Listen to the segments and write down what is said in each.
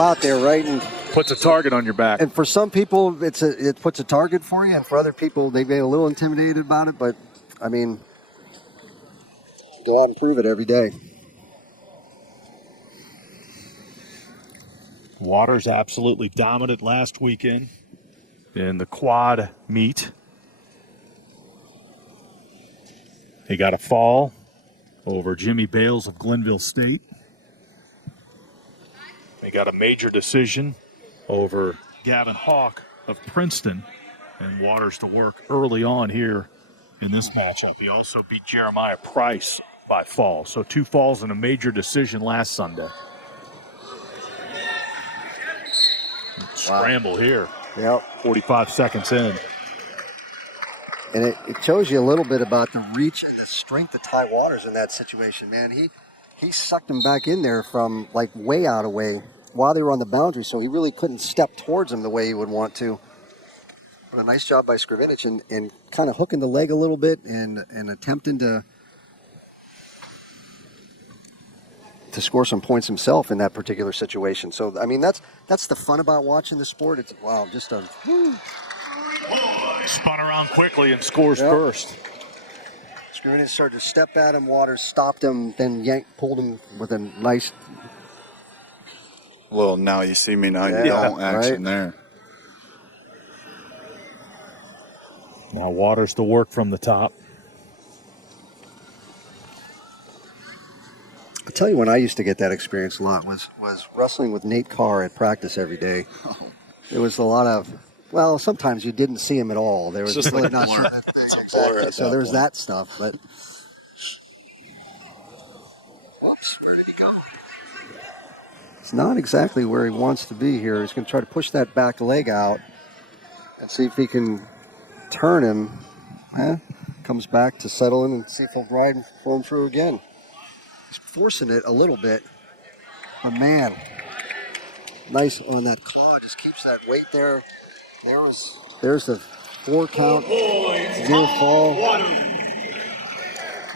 out there, right? And puts a target on your back. And for some people, it puts a target for you, and for other people, they get a little intimidated about it. But I mean, go out and prove it every day. Waters absolutely dominant last weekend in the quad meet. He got a fall over Jimmy Bales of Glenville State. He got a major decision over Gavin Hawk of Princeton, and Waters to work early on here in this matchup. He also beat Jeremiah Price by fall. So 2 falls and a major decision last Sunday. Scramble here. Yep. 45 seconds in. And it shows you a little bit about the reach and the strength of Ty Waters in that situation, man. He sucked him back in there from like way out of way while they were on the boundary, so he really couldn't step towards him the way he would want to. But a nice job by Scrivanich and kind of hooking the leg a little bit and attempting to score some points himself in that particular situation. So, I mean, that's the fun about watching the sport. It's, wow, just a... Spun around quickly and scores first. Scrivanich started to step at him. Waters stopped him, then pulled him with a nice... Well, now you see me, now you don't action there. Now Waters to work from the top. I'll tell you when I used to get that experience a lot was wrestling with Nate Carr at practice every day. Oh. It was a lot of, well, sometimes you didn't see him at all. There was just really like not sure that exactly. So there's that stuff, but whoops, where did he go? It's not exactly where he wants to be here. He's going to try to push that back leg out and see if he can turn him. Comes back to settle in and see if he'll ride and pull him through again. He's forcing it a little bit, but man, nice on that claw. Just keeps that weight there. There's the 4 count, near fall.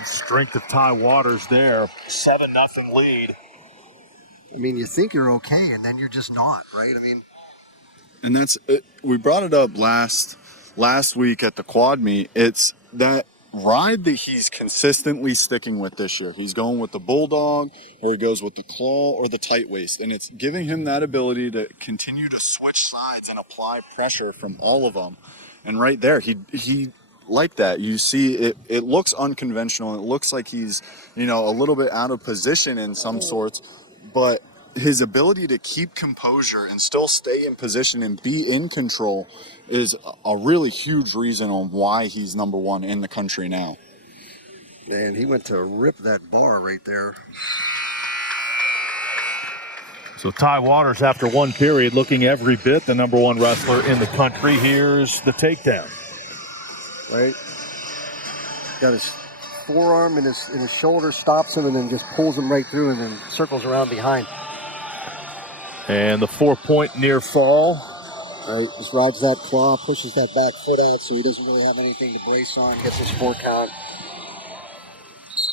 Strength of Ty Waters there. 7-0 lead. I mean, you think you're okay, and then you're just not, right? I mean, and that's it. We brought it up last week at the quad meet. It's that ride that he's consistently sticking with this year. He's going with the bulldog, or he goes with the claw or the tight waist, and it's giving him that ability to continue to switch sides and apply pressure from all of them. And right there, he like that. You see it looks unconventional. It looks like he's, a little bit out of position in some sorts, but his ability to keep composure and still stay in position and be in control is a really huge reason on why he's number 1 in the country now. And he went to rip that bar right there. So Ty Waters, after 1 period, looking every bit the number 1 wrestler in the country. Here's the takedown. Right? Got his forearm in his shoulder, stops him, and then just pulls him right through and then circles around behind. And the 4-point near fall. Right, just rides that claw, pushes that back foot out so he doesn't really have anything to brace on, gets his 4 count.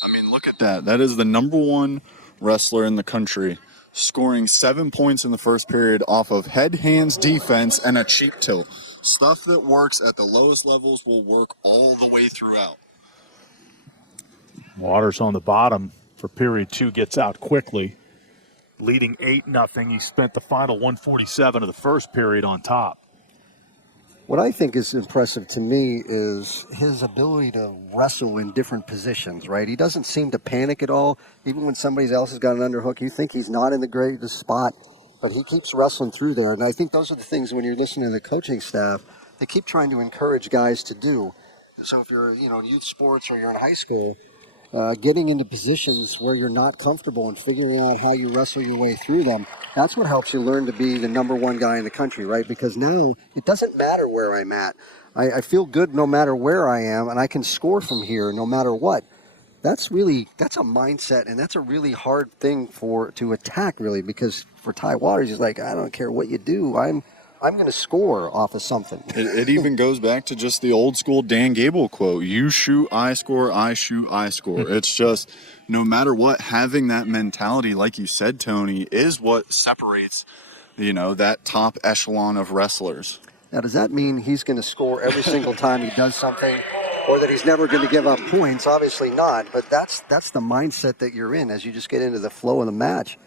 I mean, look at that. That is the number 1 wrestler in the country, scoring 7 points in the first period off of head, hands, defense, and a cheap tilt. Stuff that works at the lowest levels will work all the way throughout. Waters on the bottom for period 2 gets out quickly. Leading 8-0. He spent the final 147 of the first period on top. What I think is impressive to me is his ability to wrestle in different positions, right? He doesn't seem to panic at all. Even when somebody else has got an underhook, you think he's not in the greatest spot, but he keeps wrestling through there. And I think those are the things when you're listening to the coaching staff, they keep trying to encourage guys to do. So if you're, youth sports or you're in high school, getting into positions where you're not comfortable and figuring out how you wrestle your way through them, that's what helps you learn to be the number 1 guy in the country, right? Because now it doesn't matter where I'm at. I feel good no matter where I am, and I can score from here no matter what. That's a mindset, and that's a really hard thing to attack, really, because for Ty Waters, he's like, I don't care what you do. I'm going to score off of something. It even goes back to just the old school Dan Gable quote, you shoot, I score, I shoot, I score. It's just, no matter what, having that mentality, like you said, Tony, is what separates that top echelon of wrestlers. Now, does that mean he's going to score every single time he does something, or that he's never going to give up points? Obviously not, but that's the mindset that you're in as you just get into the flow of the match.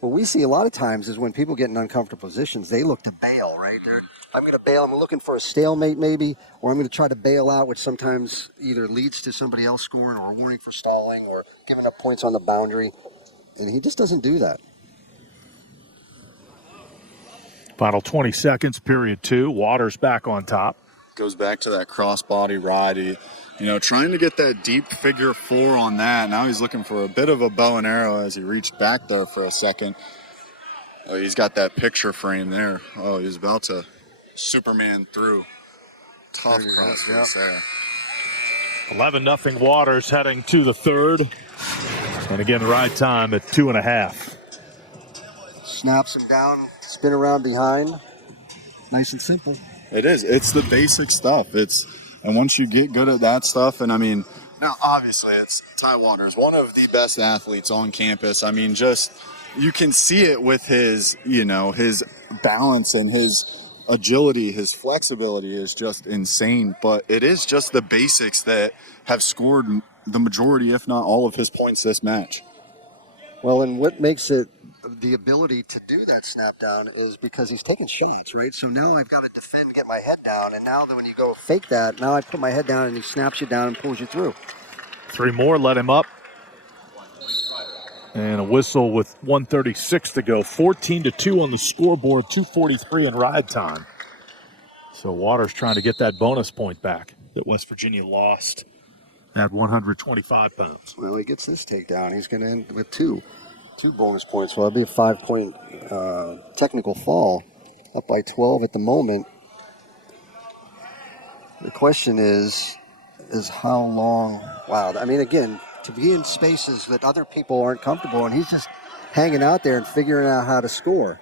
What we see a lot of times is when people get in uncomfortable positions, they look to bail, right? I'm going to bail. I'm looking for a stalemate maybe, or I'm going to try to bail out, which sometimes either leads to somebody else scoring or a warning for stalling or giving up points on the boundary. And he just doesn't do that. Final 20 seconds, period 2. Waters back on top. Goes back to that crossbody ride. Trying to get that deep figure 4 on that. Now he's looking for a bit of a bow and arrow as he reached back there for a second. Oh, he's got that picture frame there. Oh, he's about to Superman through. Tough crossface there. 11-0 Waters heading to the third. And again, ride time at 2.5. Snaps him down, spin around behind. Nice and simple. It is. It's the basic stuff. And once you get good at that stuff, and now obviously it's Ty Waters, one of the best athletes on campus. You can see it with his balance and his agility, his flexibility is just insane. But it is just the basics that have scored the majority, if not all, of his points this match. Well, and what makes it the ability to do that snap down is because he's taking shots, right? So now I've got to defend, get my head down, and now that when you go fake that, now I put my head down and he snaps you down and pulls you through. 3 more, let him up. And a whistle with 1:36 to go. 14-2 on the scoreboard, 2:43 in ride time. So Waters trying to get that bonus point back that West Virginia lost at 125 pounds. Well, he gets this takedown. He's going to end with two bonus points. Well, that'll be a 5-point technical fall, up by 12 at the moment. The question is how long? Wow. Again, to be in spaces that other people aren't comfortable, and he's just hanging out there and figuring out how to score.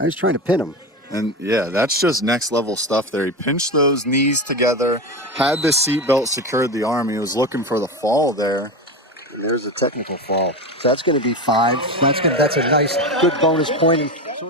I was trying to pin him. And yeah, that's just next level stuff there. He pinched those knees together, had the seatbelt secured the arm. He was looking for the fall there. And there's a technical fall. So that's going to be 5. So that's a nice, good bonus point. And so